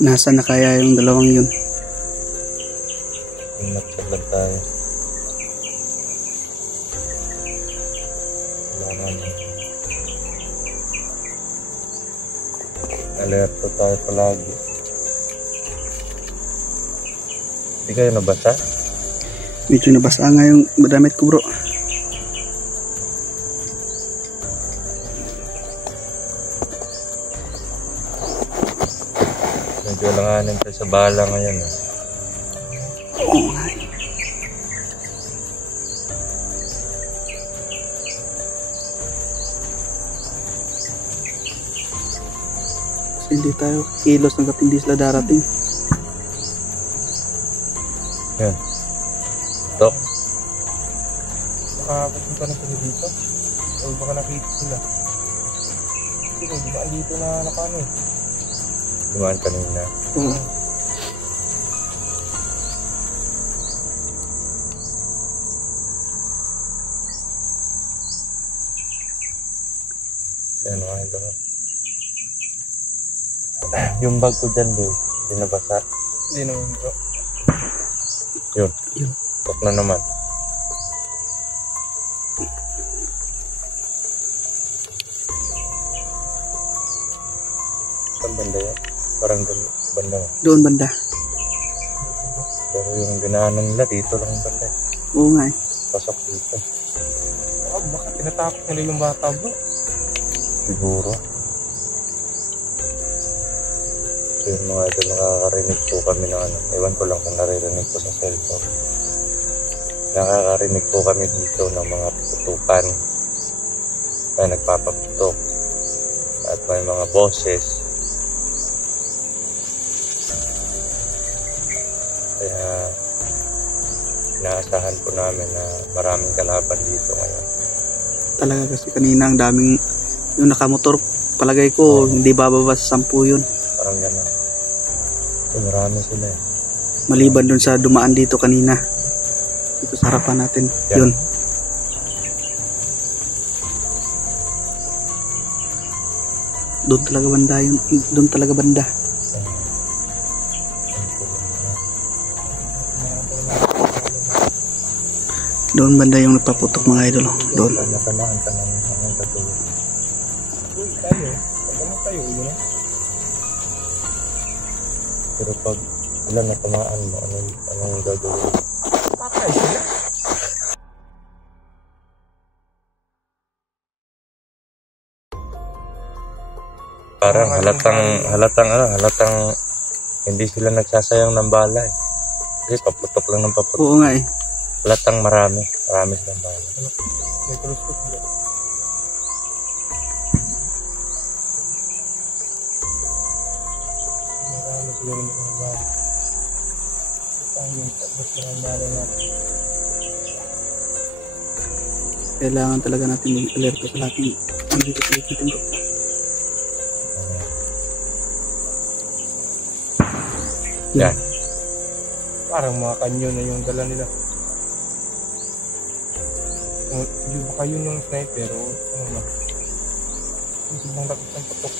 Nasa na kaya yung dalawang yun? Nagsalag tayo. Kailangan alerto tayo palagi. Hindi kayo nabasa? Medyo nabasa nga yung damit ko, bro. Medyo langanin tayo sa bala ngayon. Oo nga. Kasi hindi tayo kilos hanggat hindi sila darating. Yan. Dok. Baka papunta na sila dito. O baka nakita sila. Sino, di ba dito na nakano eh? Dumaan kanina. Oo. Yan mga idol. Yung bag ko dyan, bro. Hindi nabasa. Hindi naman bro. Yun. Yun. Tok na naman. Saan banda yan? Parang doon banda nga. Doon banda. Pero yung dinaanan nila dito lang yung banda. Oo nga eh. Pasok dito. Baka tinatakot nila yung bata bro. Siguro. So yung mga idol, nakakarinig po kami ng ano. Ewan ko lang kung naririnig ko sa cellphone. Nakakarinig po kami dito ng mga putukan. Kaya nagpapaputok. At may mga boses. Kaya inaasahan po namin na maraming kalaban dito ngayon. Talaga kasi kanina ang daming yung nakamotor, palagay ko hindi bababa sa 10 yun. Parang gano'n. So marami sila eh. Maliban dun sa dumaan dito kanina. Dito sa harapan natin. Yan. Yun. Doon talaga banda yun. Doon talaga banda. Doon banda yung nagpaputok mga idol. Doon. Natamaan ka ng katulog. Uy, tayo. Pagkaman tayo, ulo na. Pero pag ilan natamaan mo, anong gagawin? Patay sila. Parang halatang hindi sila nagsasayang ng bala eh. Kasi paputok lang ng paputok. Oo nga eh. Halatang marami silang bala. May krustos bro. Marami siguro yung mga bala. Ito yung tapos ng bala natin. Kailangan talaga natin mag-alerto sa lahat ng dito sa natin. Yan. Parang mga kanyo na yung dala nila. Yung baka yun yung sniper o ano na. Yung sobrang lapit ng patok.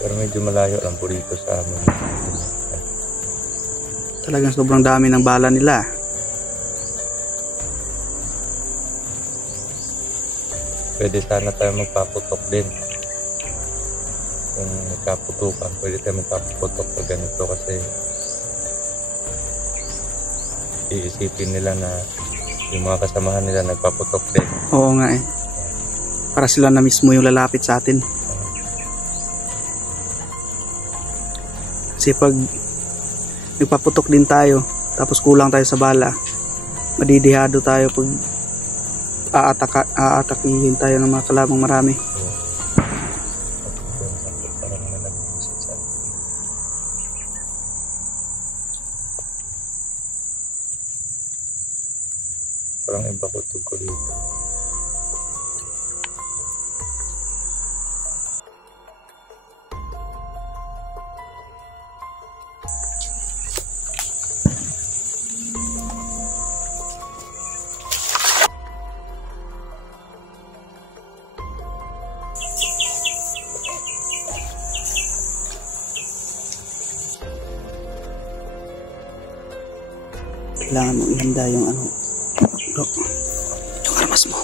Pero medyo malayo lang po dito sa amin. Talagang sobrang dami ng bala nila. Pwede sana tayo magpaputok din. Kung nagkaputukan, pwede tayo magpaputok na ganito kasi iisipin nila na yung mga kasamahan nila nagpaputok din. Oo nga eh. Para sila na mismo yung lalapit sa atin. Kasi pag nagpaputok din tayo, tapos kulang tayo sa bala, madidihado tayo pag aatakihin tayo ng mga kalabang marami. Parang iba ko ito ko dito. Kailangan mo ihanda yung ano, bro, yung armas mo.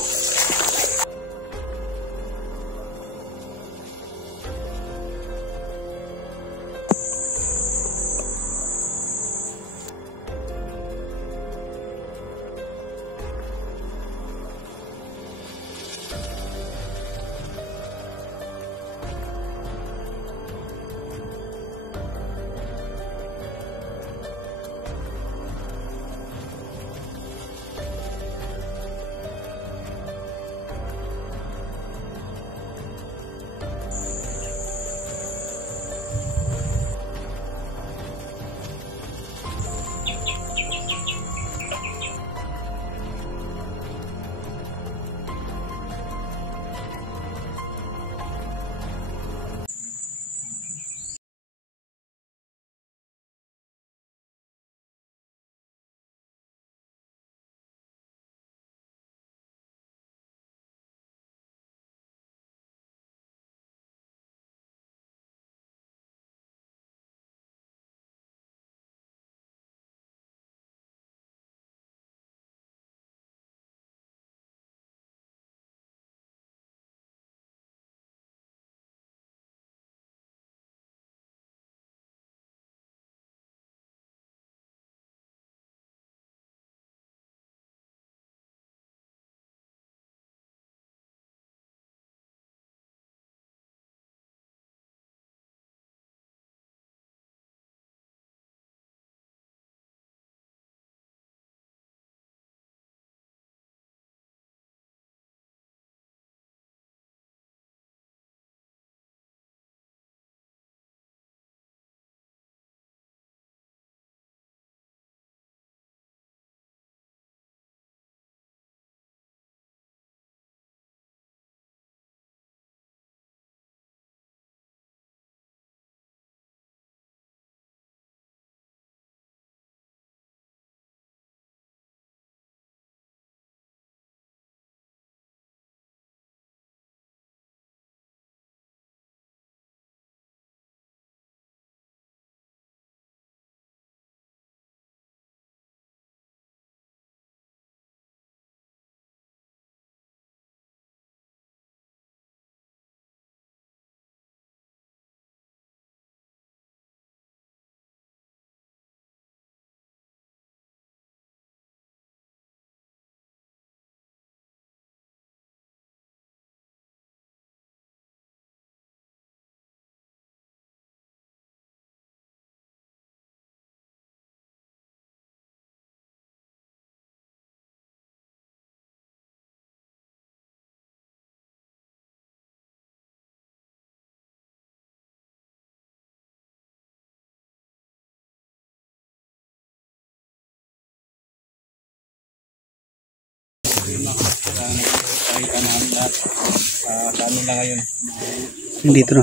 Nandito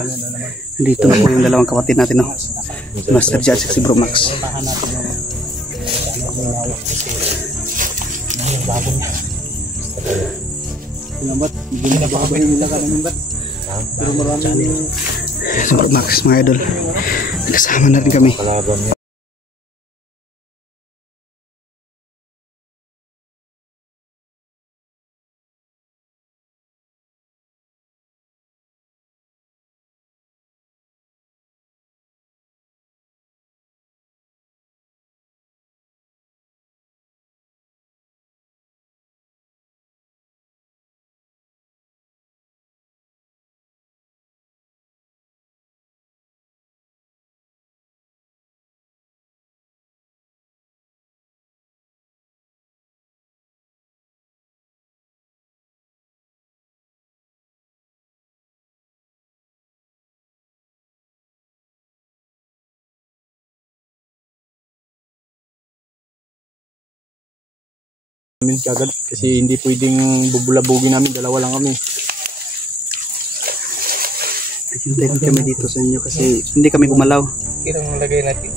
na po yung dalawang kapatid natin, no? Master Jacek, si Bro Max. Si Bro Max, mga idol, kasama na rin kami. Namin kagad kasi hindi pwedeng bubulabugin namin, dalawa lang kami. Naghintay kami dito sa inyo kasi hindi kami gumalaw. Kirang lagay natin.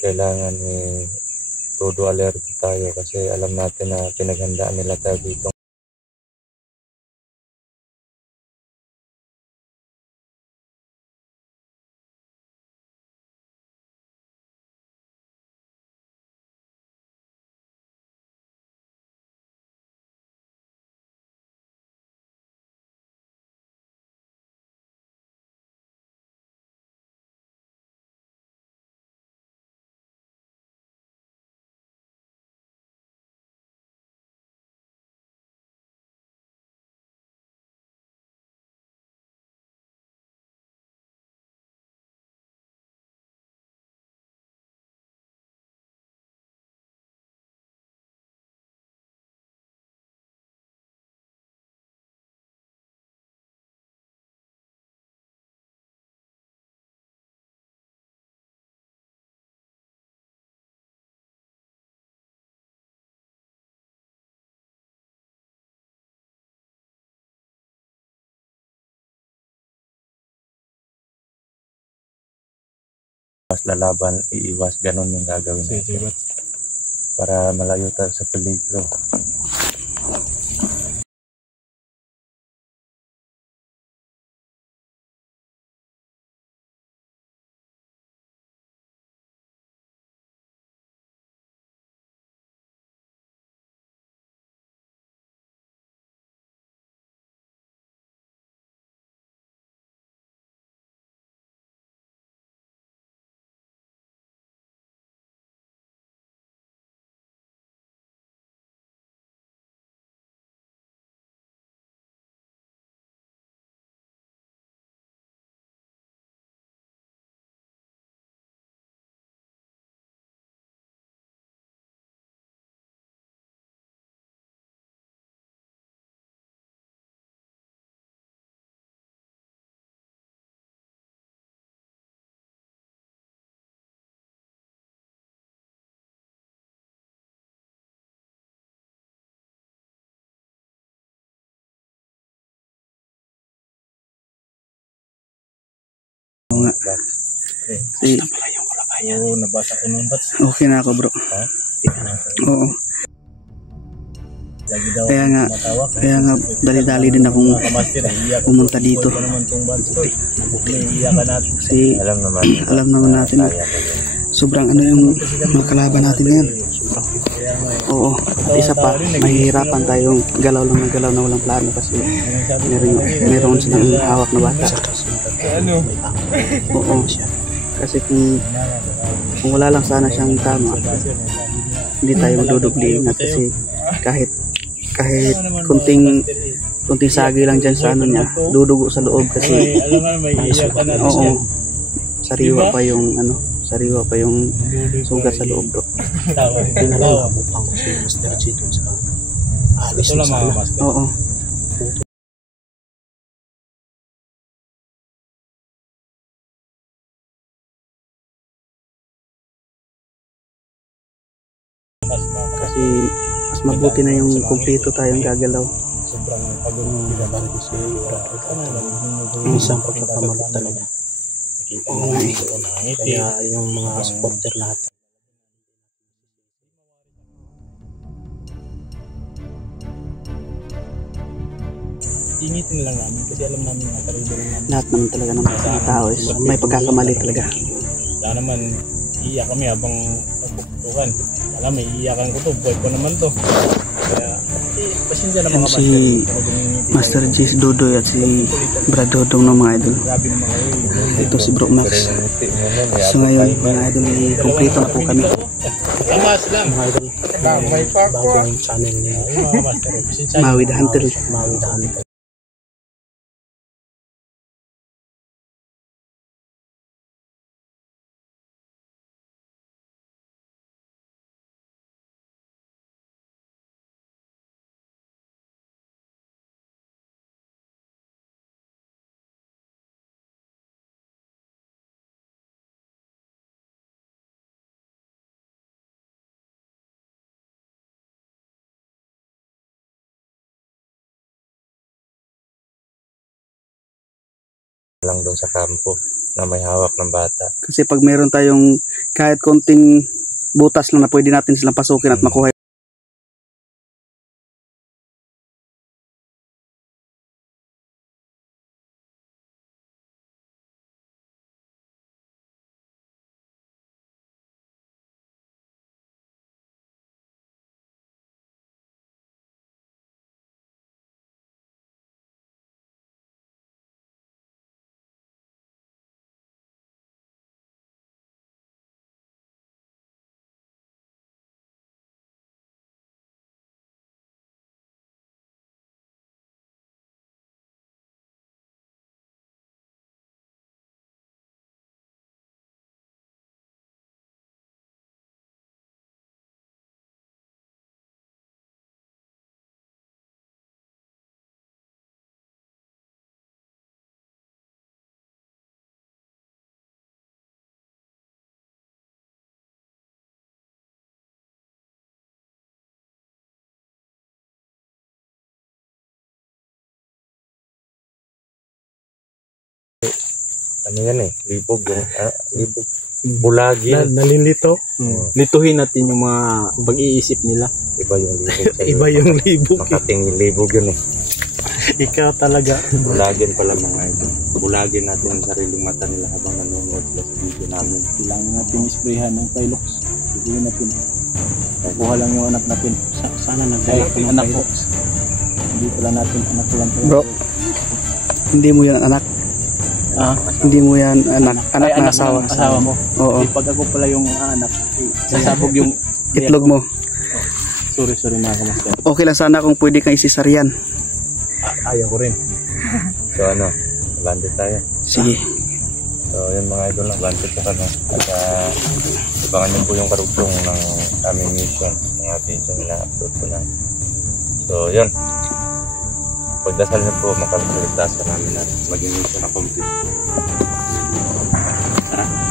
kailangan todo alerto tayo kasi alam natin na pinaghandaan nila tayo dito. Mas lalaban, iiwas, ganun yung gagawin natin. Para malayo tayo sa peligro. Oo nga. Si, Oo, nabasa ko nung bats. okay na ako bro. Ha? Oo. Lagi daw Kaya nga, matawag. dali-dali din akong Kamaster, iiyak pumunta dito. ko naman tong bats ko. Iiyak ka natin. Kasi Alam naman natin na sobrang ano yung mga kalaban natin ngayon. Oo. At isa pa, mahihirapan tayong galaw lang ng galaw na walang plano kasi meron silang hawak na bata. Ano? Oo. Kasi kung wala lang sana siyang tama, hindi tayo magdudubli ingat kasi kahit kunting sagi lang dyan sa ano niya, dudugo sa loob kasi Alam nga, may iiyak ka natin. oo, sariwa pa yung sugat sa loob bro. Tawa. Bukang ko si Master G dun sa alis Ito na lang mga sana. master. Oo. Kasi mas mabuti na yung kumpleto tayong gagalaw. Sobrang pagod. Binabaril ko siya yung isang pagkakamali talaga. Oo nga eh. Kaya yung mga supporter natin. Ingitin lang namin kasi alam namin na sarili lang namin. Lahat naman talaga ng mga tao is may pagkakamali talaga. Kaya naman, iiyak kami habang nagpuputukan. Alam, may iiyakan ko to. Buhay ko naman to. Kaya, pasensya na Yan mga si Master G, si Dudoy at si Brad Dodong ng mga idol. Grabe ng mga Ito si Bro Max. So ngayon mga idol, kumpleto na po kami. Lamas lang. Mga idol, bago ang channel niya. Mga master, pasensya na. Maui the Hunter. Maui the Hunter. lang doon sa kampo na may hawak ng bata. Kasi pag meron tayong kahit konting butas lang na pwede natin silang pasukin at makuha. Ano yan eh, libog yung, libog. Bulagin. Nalilito. Oo. Lituhin natin yung mga pag-iisip nila. Iba yung libog sa'yo. Iba yung libog. Makating libog yun eh. Ikaw talaga. Bulagin pala mga ito. Bulagin natin yung sariling mata nila habang nanonood sila sa video namin. Kailangan natin isprayhan ng Pilox. Siguro natin. Kuha lang yung anak natin. Sana Ay, nagdala ko ng anak ko. Pilox. Hindi pala natin anak ko lang. Bro, hindi mo yan anak. Ah? Hindi mo yan anak na asawa. Asawa mo. Oo. Pag ako pala yung anak, sasabog yung Itlog mo. Sorry mga kamaster. Okay lang sana kung pwede kang isisaryan. Ayaw ko rin. So ano, landed tayo. Sige. So yun mga idol, landed ka na. At ibangan nyo po yung karugtong ng aming mission. Mga video na upload ko na. So yun. Pagdasal na po, makapagligtasan namin na maging mission na complete. Tara.